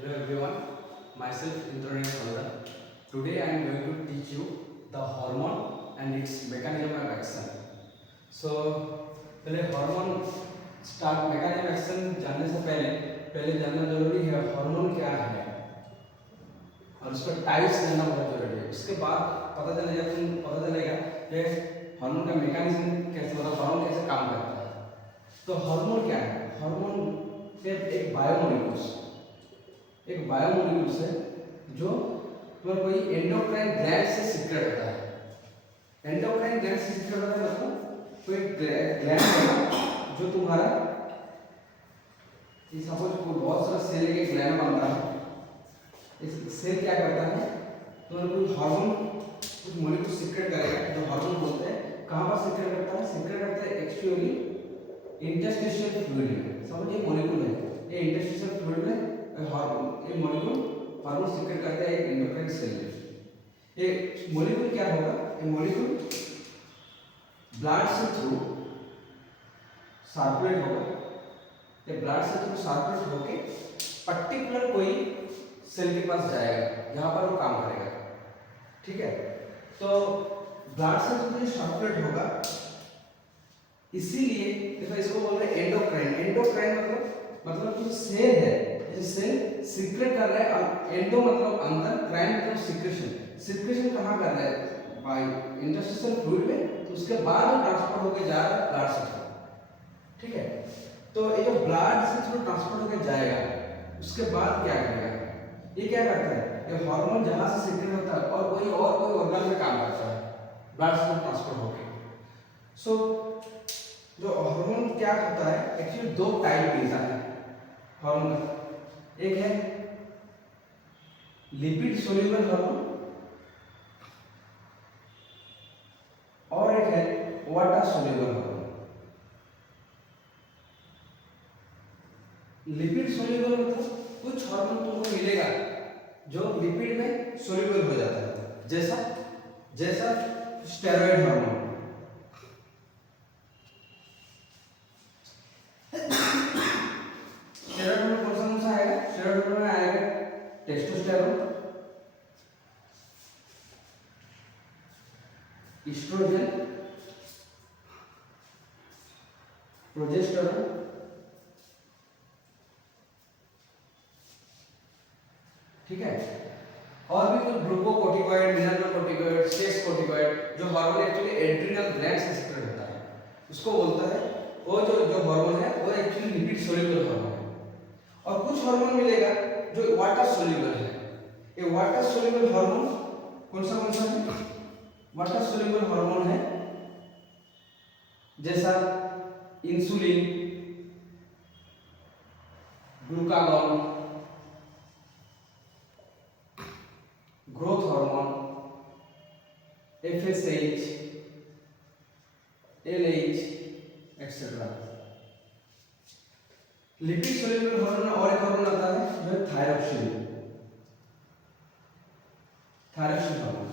Hello everyone, myself Indranesh Halder. Today I am going to teach you the hormone and its mechanism of action. So पहले hormone start mechanism of action जानने से पहले जानना जरूरी है hormone क्या है और उसका टाइप्स जानना बहुत जरूरी है। उसके बाद पता चलेगा कि हार्मोन का मैकेनिज्म कैसे मतलब हार्मोन कैसे काम करता है। तो हार्मोन क्या है? हार्मोन सिर्फ एक बायोमोलिक्यूल्स है जो तुम्हारा कोई एंडोक्राइन ग्लैंड से सीक्रेट होता है। एंडोक्राइन ग्लैंड से सीक्रेट होता है मतलब कोई ग्लैंड है जो तुम्हारा सपोज बहुत सारा सेल के ग्लैंड बनता है। इस सेल क्या करता है तुम्हारा कोई हार्मोन कुछ मॉलिक्यूल सीक्रेट करेगा जो हार्मोन बोलते हैं। कहाँ पर सीक्रेट करता है? सीक्रेट करता है एक्चुअली इंटरस्टिशियल फ्लूइड में। समझ ये मॉलिक्यूल है, ये इंटरस्टिशियल फ्लूइड में ये मॉलिक्यूल हार्मोन सीक्रेट करता है एक एंडोक्राइन सेल में। ये मॉलिक्यूल क्या होगा? ये मॉलिक्यूल ब्लड से थ्रू सर्कुलेट होगा। ये ब्लड से थ्रू सर्कुलेट होके पर्टिकुलर कोई सेल के पास जाएगा जहां पर वो काम करेगा। ठीक है, तो ब्लड से थ्रू सर्कुलेट होगा, इसीलिए देखो इसको बोल रहे हैं एंडोक्राइन। एंडोक्राइन मतलब जो सेल है, ये सेल सीक्रेट कर रहा है और एंडो मतलब अंदर, क्राइन मतलब सीक्रेशन। सीक्रेशन कहाँ कर रहा है? बाय इंटरस्टिशियल फ्लूइड में। तो उसके बाद ट्रांसपोर्ट होकर जा रहा है ब्लड से थ्रू। ठीक है, तो ये जो ब्लड से थ्रू ट्रांसपोर्ट होकर जाएगा उसके बाद क्या करेगा? ये क्या करता है? ये हार्मोन जहां से सीक्रेट होता है और कोई ऑर्गन में काम करता है ब्लड से ट्रांसपोर्ट होकर। सो जो हार्मोन क्या होता है एक्चुअली दो टाइप के है हार्मोन का। एक है लिपिड सोल्यूबल हार्मोन और एक है water soluble hormone. Lipid soluble मतलब कुछ हार्मोन तुमको मिलेगा जो लिपिड में सोल्यूबल हो जाता है, जैसा जैसा steroid hormone. Testosterone, oestrogen, progesterone, ठीक है, और भी कुछ ग्लूकोकोर्टिकॉइड, मिनरलोकोर्टिकॉइड, सेक्स कोर्टिकॉइड। जो हार्मोन एक्चुअली एड्रिनल ग्लैंड से सीक्रेट होता है उसको बोलता है वो जो हार्मोन है वो एक्चुअली लिपिड सोल्यूबल हार्मोन है। और कुछ हार्मोन मिलेगा जो वाटर सोल्यूबल है। ये वाटर सोल्यूबल हार्मोन कौन सा है? वाटर सोल्यूबल हार्मोन है जैसा insulin, glucagon, growth hormone, FSH, LH etcetera. Lipid soluble hormone और एक हार्मोन आता है जो है थायरोक्सिन हार्मोन।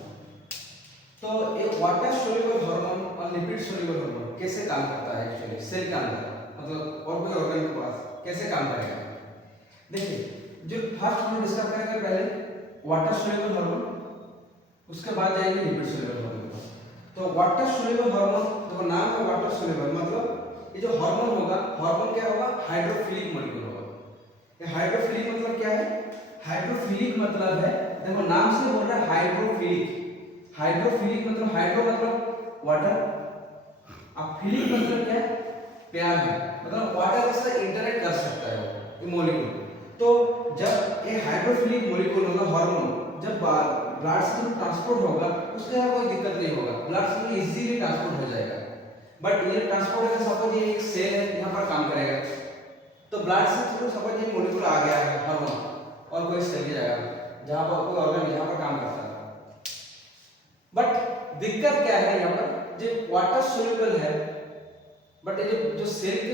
तो ये वाटर सोल्यूबल हार्मोन और लिपिड सोल्यूबल हार्मोन कैसे काम करता है एक्चुअली सेल के अंदर, मतलब और कोई ऑर्गन के पास कैसे काम करेगा? देखिए, जो फर्स्ट हम डिस्कस करेंगे पहले वाटर सोल्यूबल हार्मोन, उसके बाद जाएंगे लिपिड सोल्यूबल हार्मोन। तो वाटर सोल्यूबल हार्मोन, देखो नाम है वाटर सोल्यूबल, मतलब ये जो हार्मोन होगा, हार्मोन क्या होगा? हाइड्रोफिलिक मॉलिक्यूल होगा। ये हाइड्रोफिलिक मतलब क्या है? हाइड्रोफिलिक मतलब है, देखो नाम से बोल रहा है हाइड्रोफिलिक। हाइड्रोफिलिक मतलब हाइड्रो मतलब वाटर, अब फिलिक मतलब क्या है? प्यार है, मतलब वाटर के साथ इंटरेक्ट कर सकता है ये मॉलिक्यूल। तो जब ये हाइड्रोफिलिक मॉलिक्यूल मतलब हार्मोन जब ब्लड से ट्रांसपोर्ट होगा उसके यहाँ कोई दिक्कत नहीं होगा, ब्लड से इजीली ट्रांसपोर्ट हो जाएगा। बट ये ट्रांसपोर्ट है, सपोज ये एक सेल है यहाँ पर काम करेगा, तो ब्लड से थ्रू सपोज ये मॉलिक्यूल आ गया है हार्मोन और कोई सेल जाएगा जहाँ पर कोई ऑर्गन यहाँ पर काम करता है। बट दिक्कत क्या है यहाँ पर? जो वाटर सोल्यूबल है बट ये जो सेल के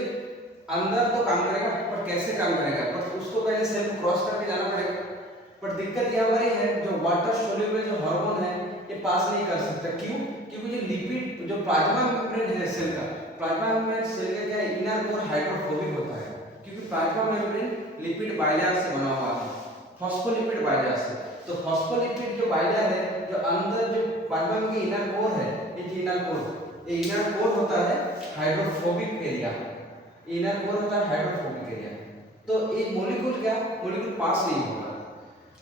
अंदर तो काम करेगा पर कैसे काम करेगा? पर उसको पहले सेल को क्रॉस करके जाना पड़ेगा। पर दिक्कत यहाँ पर है जो वाटर सोल्यूबल जो हार्मोन है ये पास नहीं कर सकता। क्यों? क्योंकि जो लिपिड जो प्लाज्मा मेम्ब्रेन है सेल का, प्लाज्मा मेम्ब्रेन सेल का क्या है? इनर कोर हाइड्रोफोबिक होता है, क्योंकि प्लाज्मा मेम्ब्रेन लिपिड बाइलेयर से बना हुआ है। फॉस्फोलिपिड बाइलर से। तो फॉस्फोलिपिड जो बाइलर है, जो अंदर जो प्लाज्मा के इनर कोर है, एक इनर कोर, ये इनर कोर होता है हाइड्रोफोबिक एरिया, इनर कोर होता है हाइड्रोफोबिक एरिया। तो ये मॉलिक्यूल क्या, मॉलिक्यूल पास नहीं होगा।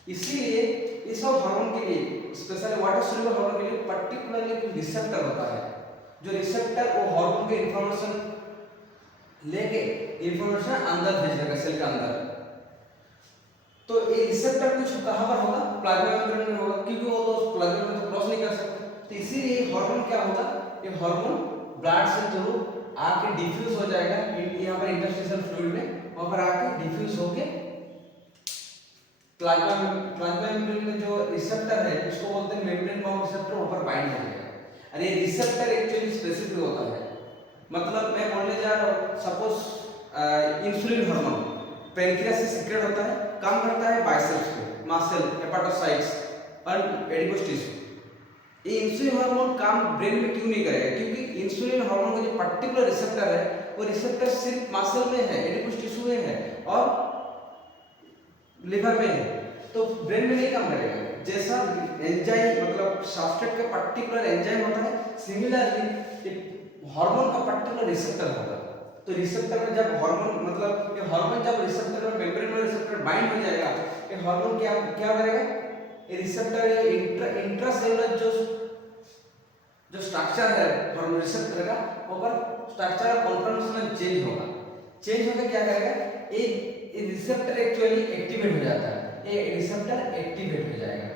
इसीलिए इस सब हार्मोन के लिए, स्पेशली वाटर सॉल्युबल हार्मोन के लिए पर्टिकुलरली कुछ रिसेप्टर होता है, जो रिसेप्टर वो हार्मोन के इंफॉर्मेशन लेके इंफॉर्मेशन अंदर भेज देगा सेल के अंदर। तो ये रिसेप्टर कुछ कहां पर होगा, प्लाज्मा मेम्ब्रेन में होगा, क्योंकि वो तो प्लाज्मा में तो क्रॉस नहीं कर सकते। तो इसीलिए हार्मोन क्या होगा, ये हार्मोन ब्लड से थ्रू आके डिफ्यूज हो जाएगा यहाँ पर इंटरस्टिशियल फ्लूइड में, वहां पर आके डिफ्यूज होके प्लाज्मा मेम्ब्रेन में जो रिसेप्टर है उसको बोलते हैं मेम्ब्रेन बाउंड रिसेप्टर, वहां पर बाइंड हो जाएगा। और ये रिसेप्टर एक्चुअली स्पेसिफिक होता है, मतलब मैं बोलने जा रहा हूं सपोज इंसुलिन हार्मोन पैनक्रियास से सीक्रेट होता है, काम करता है बाइसेप्स पे, मसल, हेपाटोसाइट्स और एडिपोज टिश्यू। ये इंसुलिन हार्मोन काम ब्रेन में क्यों नहीं करेगा, क्योंकि इंसुलिन हार्मोन का जो पर्टिकुलर रिसेप्टर है वो रिसेप्टर सिर्फ मसल में है, एडिपोज टिश्यू में है और लिवर में है, तो ब्रेन में नहीं काम करेगा। जैसा एंजाइम मतलब सब्सट्रेट का पर्टिकुलर एंजाइम होता है, सिमिलरली हार्मोन का पर्टिकुलर रिसेप्टर होता है। तो रिसेप्टर में जब हार्मोन मतलब ये हार्मोन जब रिसेप्टर में मेम्ब्रेन में रिसेप्टर बाइंड हो जाएगा, ये हार्मोन क्या क्या करेगा, ये रिसेप्टर इंट्रासेलुलर जो स्ट्रक्चर है हार्मोन रिसेप्टर का, ऊपर स्ट्रक्चर कन्फर्मेशन चेंज होगा। चेंज होकर क्या करेगा, ये रिसेप्टर एक्चुअली एक्टिवेट हो जाता है, ये रिसेप्टर एक्टिवेट हो जाएगा।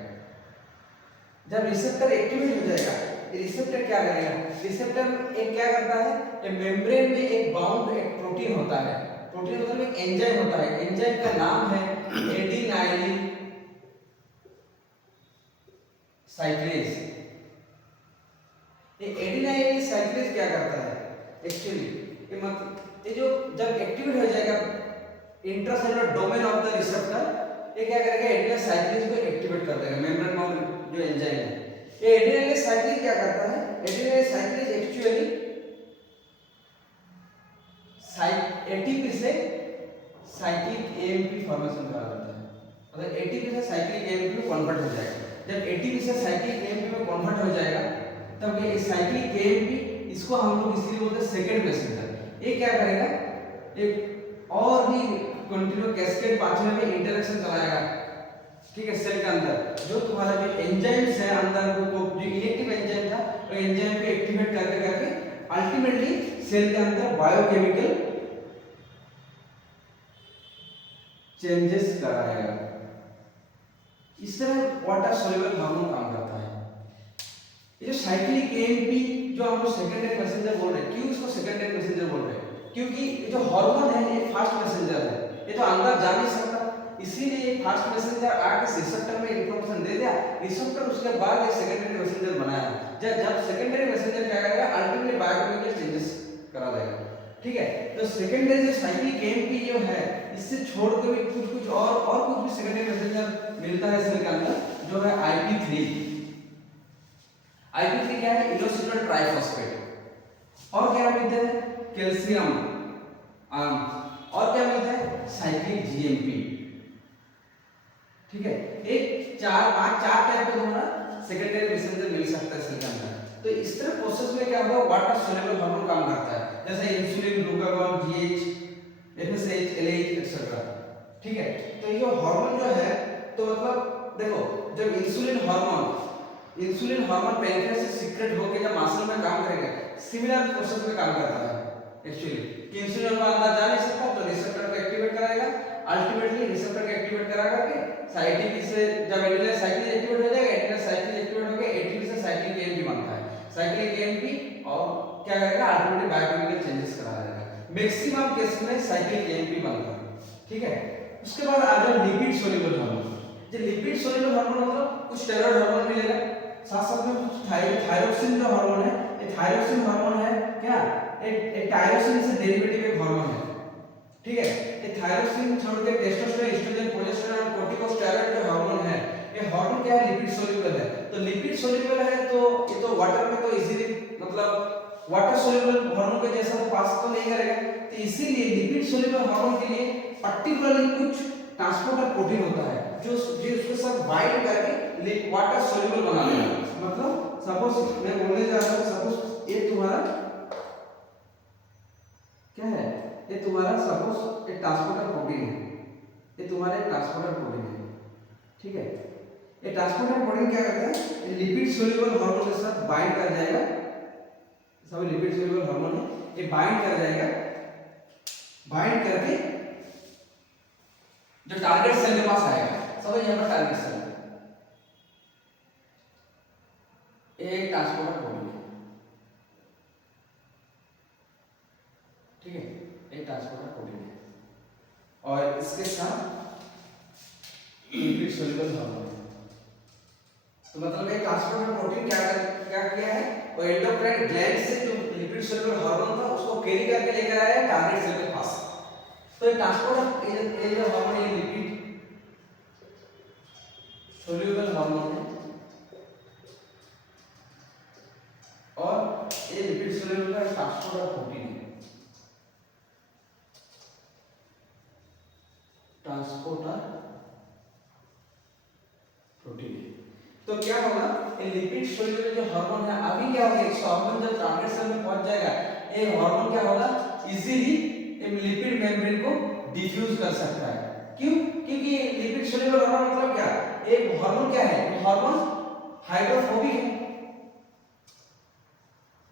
जब रिसेप्टर एक्टिवेट हो जाएगा, ये रिसेप्टर क्या करेगा, रिसेप्टर एक क्या करता है, ये मेम्ब्रेन में एक बाउंड एक प्रोटीन होता है, प्रोटीन मतलब एक एंजाइम होता है, एंजाइम का नाम है एडिनाइलिन साइक्लेज। ये एडिनाइलिन साइक्लेज क्या करता है एक्चुअली, ये मतलब ये जो जब एक्टिवेट हो जाएगा intracellular domain of the receptor, ये क्या करेगा, एडिनाइलिन साइक्लेज को एक्टिवेट कर देगा, मेम्ब्रेन बाउंड जो एंजाइम है। ये एडिनाइलिन साइक्लेज क्या करता है, एडिनाइलिन साइक्लेज एक्चुअली एटीपी से साइक्लिक एएमपी फॉर्मेशन करा देता है, मतलब एटीपी से साइक्लिक एएमपी में कन्वर्ट हो जाएगा। जब एटीपी से साइक्लिक एएमपी में कन्वर्ट हो जाएगा, तब ये साइक्लिक एएमपी, इसको हम लोग इसलिए बोलते हैं सेकंड मैसेंजर। ये क्या करेगा, एक और भी कंटिन्यू कैस्केड पाथवे में इंटरेक्शन चलाएगा, ठीक है, सेल के अंदर। जो तुम्हारा जो एंजाइम्स है अंदर वो जो इनेक्टिव एंजाइम था, वो एंजाइम को एक्टिवेट करके करके अल्टीमेटली सेल के अंदर बायोकेमिकल चेंजेस कराएगा। इस तरह वाटर सोल्यूबल हार्मोन काम करता है। ये जो साइक्लिक एएमपी जो हम लोग सेकेंडरी मैसेंजर बोल रहे हैं, क्यों इसको सेकेंडरी मैसेंजर बोल रहे हैं, क्योंकि जो हार्मोन है ये फास्ट मैसेंजर है, ये तो अंदर जा नहीं सकता, इसीलिए ये फास्ट मैसेंजर आके रिसेप्टर में इंफॉर्मेशन दे दिया, रिसेप्टर उसके बाद ये सेकेंडरी मैसेंजर बनाया। जब सेकेंडरी मैसेंजर क्या करेगा, अल्टीमेटली बायोकेमिकल चेंजेस करा देगा, ठीक है। तो सेकेंडरी जो साइक्लिक एएमपी जो है, इससे छोड़ के भी कुछ और कुछ भी सेकेंडरी मैसेंजर मिलता है सेल के अंदर, जो है IP3। IP3 क्या है, इनोसिनोल ट्राइफॉस्फेट। और क्या मिलता है, कैल्शियम, और क्या मिलता है, साइक्लिक GMP, ठीक है। एक चार टाइप का तुम्हारा सेकेंडरी मैसेंजर मिल सकता है सेल के अंदर। तो इस तरह प्रोसेस में क्या होगा, वाटर सोल्यूबल हार्मोन काम करता है, जैसे insulin, glucagon, GH, FSH, LH etcetera, ठीक है। तो ये हार्मोन जो है, तो मतलब देखो, जब इंसुलिन हार्मोन पैनक्रियास से सीक्रेट होकर जब मसल में काम करेगा, सिमिलर प्रोसेस में काम करता है एक्चुअली, कि इंसुलिन का अंदर जा नहीं सकता तो रिसेप्टर को एक्टिवेट कराएगा, अल्टीमेटली रिसेप्टर को एक्टिवेट करा करके ATP से जब एडिनाइलिन साइक्लेज एक्टिवेट हो जाएगा, एडिनाइलिन साइक्लेज एक्टिवेट होकर ATP से साइक्लिक AMP बनता है, साइक्लिक AMP और क्या करेगा, अल्टीमेटली बायोकेमिकल चेंजेस करा देगा। मैक्सिमम केस में साइक्लिक AMP बनता है, ठीक है। उसके बाद आ जाओ लिपिड सोल्यूबल हार्मोन। जो लिपिड सोल्यूबल हार्मोन मतलब कुछ स्टेरॉइड हार्मोन मिलेगा, साथ साथ में कुछ थायरोक्सिन जो हार्मोन है, ये थायरोक्सिन हार्मोन है क्या, एक टायरोसिन से डेरिवेटिव एक हार्मोन है, ठीक है। ये थायरोक्सिन छोड़ के टेस्टोस्टेरोन, एस्ट्रोजन, प्रोजेस्टेरोन और कोर्टिकोस्टेरॉइड जो हार्मोन है, ये हार्मोन क्या है, लिपिड सोल्यूबल है। तो लिपिड सोल्यूबल है तो ये तो वाटर में तो इजीली मतलब वाटर सोल्यूबल हार्मोन के जैसा तो पास तो नहीं करेगा, तो इसीलिए लिपिड सोल्यूबल हार्मोन के लिए पर्टिकुलरली कुछ ट्रांसपोर्टर प्रोटीन होता है जो उसके साथ बाइंड करके वाटर सोल्यूबल बना देगा। मतलब सपोज मैं बोलने जा रहा हूँ, सपोज ये तुम्हारा क्या है, ये तुम्हारा सपोज एक ट्रांसपोर्टर प्रोटीन है, ये तुम्हारा एक ट्रांसपोर्टर प्रोटीन है, ठीक है। ये ट्रांसपोर्टर प्रोटीन क्या करता है, ये लिपिड सोल्यूबल हार्मोन के साथ बाइंड कर जाएगा, सब लिपिड सोल्यूबल हार्मोन है, ये बाइंड कर जाएगा, बाइंड करके जो टारगेट सेल के पास आएगा, समझ यहाँ पर टारगेट सेल एक ट्रांसपोर्टर प्रोटीन है, ठीक है, एक ट्रांसपोर्टर प्रोटीन है और इसके साथ लिपिड सोल्यूबल हार्मोन है। तो मतलब एक ट्रांसपोर्टर प्रोटीन क्या किया है, वो एंडोक्राइन ग्लैंड से जो लिपिड सोल्यूबल हार्मोन था उसको कैरी करके लेकर आया है टारगेट सेल के पास। तो ये ट्रांसपोर्टर ये जो हार्मोन है लिपिड सोल्यूबल हार्मोन है और ये लिपिड सोल्यूबल का ट्रांसपोर्टर प्रोटीन है, ट्रांसपोर्टर प्रोटीन है। तो क्या होगा, ये लिपिड सोल्यूबल जो हार्मोन है अभी क्या होगा, एक हार्मोन जब टारगेट सेल में पहुंच जाएगा, ये हार्मोन क्या होगा, इजीली लिपिड मेम्ब्रेन को डिफ्यूज कर सकता है। क्यों? क्योंकि लिपिड सोल्यूबल हार्मोन मतलब क्या, एक हार्मोन क्या है, हार्मोन हाइड्रोफोबिक है,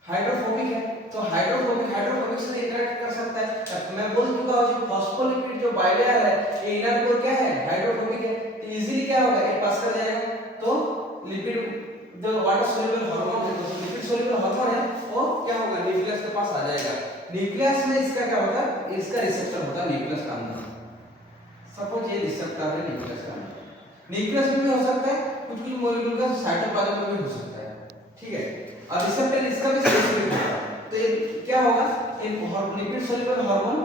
हाइड्रोफोबिक है, तो हाइड्रोफोबिक से इंटरेक्ट कर सकता है। मैं बोल चुका हूं जो फॉस्फोलिपिड जो बाइलेयर है ये इनर कोर क्या है, हाइड्रोफोबिक है, तो इजीली क्या होगा, ये पास कर जाएगा। तो लिपिड जो वाटर सोल्यूबल हार्मोन है, तो लिपिड सोल्यूबल हार्मोन है वो क्या होगा, न्यूक्लियस के पास आ जाएगा। न्यूक्लियस में इसका क्या होगा, इसका रिसेप्टर होता है न्यूक्लियस का अंदर, सपोज ये रिसेप्टर है न्यूक्लियस का अंदर, न्यूक्लियस में भी हो सकता है, कुछ मॉलिक्यूल का साइटोप्लाज्म में भी हो सकता है, ठीक है। और रिसेप्टर इसका भी स्पेसिफिक होगा, तो ये क्या होगा, एक लिपिड सोल्यूबल हार्मोन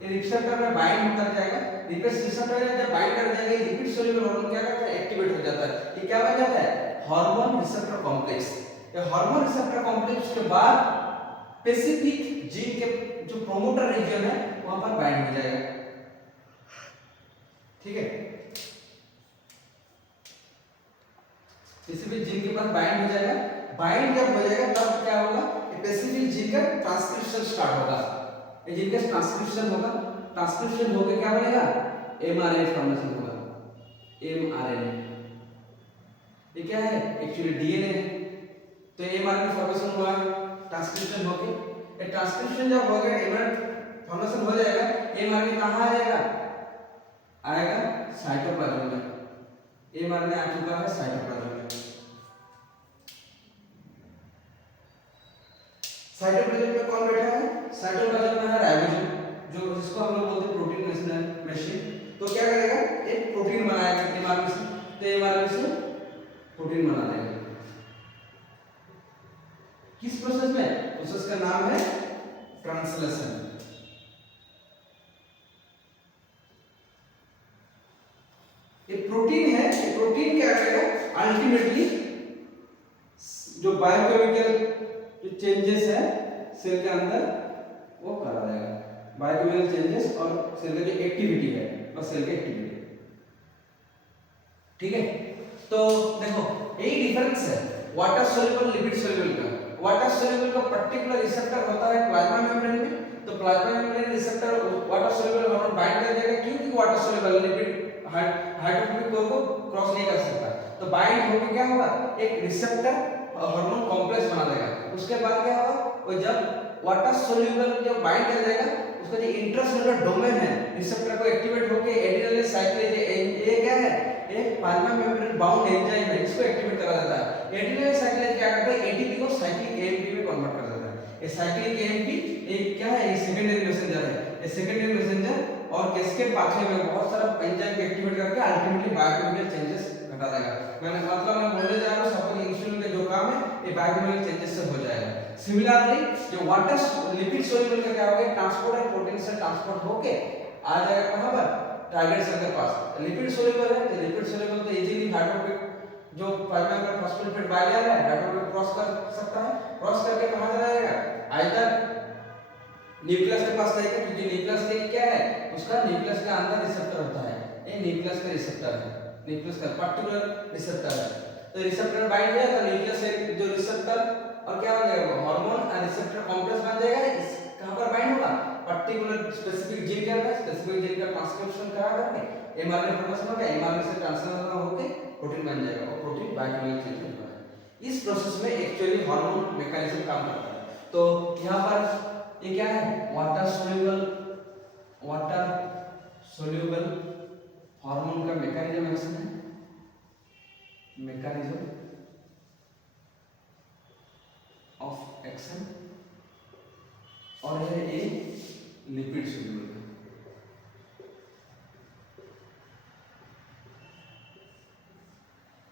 ये रिसेप्टर में बाइंड कर जाएगा, लिपिड रिसेप्टर में जब बाइंड कर जाएगा लिपिड सोल्यूबल हार्मोन क्या करता है, एक्टिवेट हो जाता है। ये क्या बन जाता है, हार्मोन रिसेप्टर कॉम्प्लेक्स। ये हार्मोन रिसेप्टर कॉम्प्लेक्स के बाद स्पेसिफिक जीन के जो प्रोमोटर रीजन है वहां पर बाइंड हो जाएगा, ठीक है। स्पेसिफिक जीन के पास बाइंड हो जाएगा, बाइंड जब हो जाएगा तब क्या होगा, स्पेसिफिक जीन का ट्रांसक्रिप्शन स्टार्ट होगा, ये जीन का ट्रांसक्रिप्शन होगा, ट्रांसक्रिप्शन होके क्या बनेगा, एमआरएनए फॉर्मेशन होगा, एमआरएनए ये क्या है, एक्चुअली डीएनए है। तो एमआरएनए फॉर्मेशन हुआ, ट्रांसक्रिप्शन होके, ये ट्रांसक्रिप्शन जब हो गया एमआरएनए फॉर्मेशन हो जाएगा, एमआरएनए कहां आएगा, आएगा साइटोप्लाज्म में, एमआरएनए आ चुका है साइटोप्लाज्म में। साइटोप्लाज्म में कौन बैठा है, साइटोप्लाज्म में है राइबोसोम, जो जिसको हम लोग बोलते हैं प्रोटीन मेशनरी मशीन। तो क्या करेगा, एक प्रोटीन बनाएगा एमआरएनए से, तो एमआरएनए से प्रोटीन बना देगा। किस प्रोसेस में, प्रोसेस का नाम है ट्रांसलेशन। ये प्रोटीन है, ये प्रोटीन क्या करेगा, अल्टीमेटली जो बायोकेमिकल जो चेंजेस है सेल के अंदर वो करा देगा, बायोकेमिकल चेंजेस और सेल का जो एक्टिविटी है और सेल की एक्टिविटी, ठीक है। तो देखो यही डिफरेंस है वाटर सोल्यूबल लिपिड सोल्यूबल का। वाटर सोल्यूबल का पर्टिकुलर रिसेप्टर होता है प्लाज्मा मेम्ब्रेन में, तो plasma membrane receptor water soluble hormone bind कर देगा, क्योंकि water soluble lipid hydrophobic core को क्रॉस नहीं कर सकता, तो बाइंड होकर क्या होगा, एक रिसेप्टर हार्मोन कॉम्प्लेक्स बना देगा। उसके बाद क्या होगा, वो जब वाटर सोल्यूबल जब बाइंड कर जाएगा उसका जो इंट्रासेलुलर डोमेन है रिसेप्टर को एक्टिवेट होकर एडिनोसिन साइक्लेज, ये क्या है, एक प्लाज्मा मेम्ब्रेन बाउंड एंजाइम है, इसको एक्टिवेट करा देता है। एडिनोसिन साइक्लेज क्या करता है, एटीपी को साइक्लिक एएमपी में कन्वर्ट कर देता है। ये साइक्लिक एएमपी एक क्या है, एक सेकेंडरी मैसेंजर है, ये सेकेंडरी मैसेंजर और कैस्केड पाथवे में बहुत सारा एंजाइम को एक्टिवेट करके अल्टीमेटली बायोकेमिकल चेंजेस घटा देगा। मैं बोलने जा रहा हूं सपोज इंसुलिन का जो काम है ये बायोकेमिकल चेंजेस से हो जाएगा। सिमिलरली जो वाटर लिपिड सोल्यूबल का क्या होगा, ट्रांसपोर्ट प्रोटीन से ट्रांसपोर्ट होके आ जाएगा कहां पर, टारगेट सेल के पास। लिपिड सोल्यूबल है, तो लिपिड सोल्यूबल तो इजीली हाइड्रोफोबिक जो फाइबर का फॉस्फोलिपिड बाइलेयर है हाइड्रोफोबिक क्रॉस कर सकता है, क्रॉस करके कहां जाएगा, आइदर न्यूक्लियस के पास जाएगा, क्योंकि न्यूक्लियस के क्या है, उसका न्यूक्लियस के अंदर रिसेप्टर होता है, ये न्यूक्लियस का रिसेप्टर है, न्यूक्लियस का पर्टिकुलर रिसेप्टर है। तो रिसेप्टर बाइंड है तो न्यूक्लियस से जो रिसेप्टर और क्या बन जाएगा, हार्मोन और रिसेप्टर कॉम्प्लेक्स बन जाएगा। इस कहां पर बाइंड होगा, पर्टिकुलर स्पेसिफिक जीन के अंदर, स्पेसिफिक जीन का ट्रांसक्रिप्शन करा करके एमआरएनए प्रोडक्शन होगा, एमआरएनए से ट्रांसलेशन होकर प्रोटीन बन जाएगा और प्रोटीन बायोकेमिकल चेंज होगा। इस प्रोसेस में एक्चुअली हार्मोन मैकेनिज्म काम करता है। तो यहां पर ये क्या है, वाटर सोल्यूबल हार्मोन का मैकेनिज्म एक्शन है, मैकेनिज्म ऑफ एक्शन, और है ये lipid soluble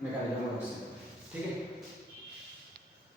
mechanism of action. ठीक है,